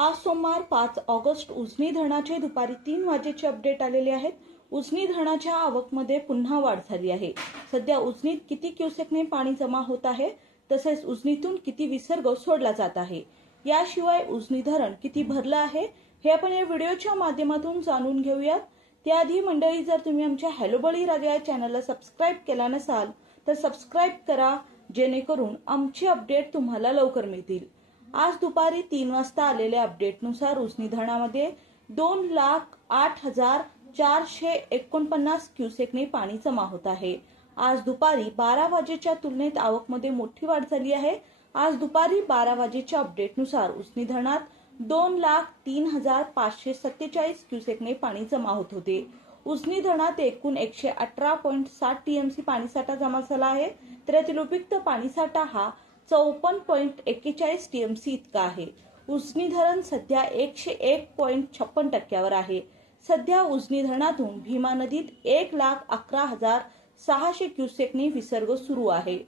आज सोमवार 5 ऑगस्ट उजनी धरणाचे दुपारी 3 वाजेचे अपडेट आलेले आहेत। उजनी धरणाच्या आवकमध्ये पुन्हा वाढ झाली आहे। सध्या उजनीत किती क्युसेकने पाणी जमा होत आहे, तसेच उजनीतून किती विसर्ग सोडला जात आहे, याशिवाय उजनी धरण किती भरलं आहे हे आपण या व्हिडिओच्या माध्यमातून जाणून घेऊयात। त्याआधी मंडळी, जर तुम्ही आमच्या हॅलो बळी राजा या चॅनलला सबस्क्राइब केला नसाल तर सबस्क्राइब करा, जेणेकरून आमचे अपडेट तुम्हाला लवकर मिळतील। आज दुपारी 3 वाजता आलेल्या अपडेटनुसार उजनी धरणामध्ये 2,08,449 क्युसेकने पाणी जमा होत आहे। आज दुपारी 12 वाजेच्या तुलनेत आवकमध्ये मोठी वाढ झाली आहे। आज दुपारी 12 वाजेच्या अपडेटनुसार उजनी धरणात 2,03,547 क्युसेकने पाणी जमा होत होते। उजनी धरणात एकूण 118.7 टीएमसी पाणीसाठा जमा झाला आहे, तर यातील उपयुक्त पाणीसाठा हा 54.41 टीएमसी इतका आहे। उजनी धरण सध्या 101.56% आहे। सध्या उजनी धरणातून भीमा नदीत 1,11,600 क्युसेकने विसर्ग सुरू आहे।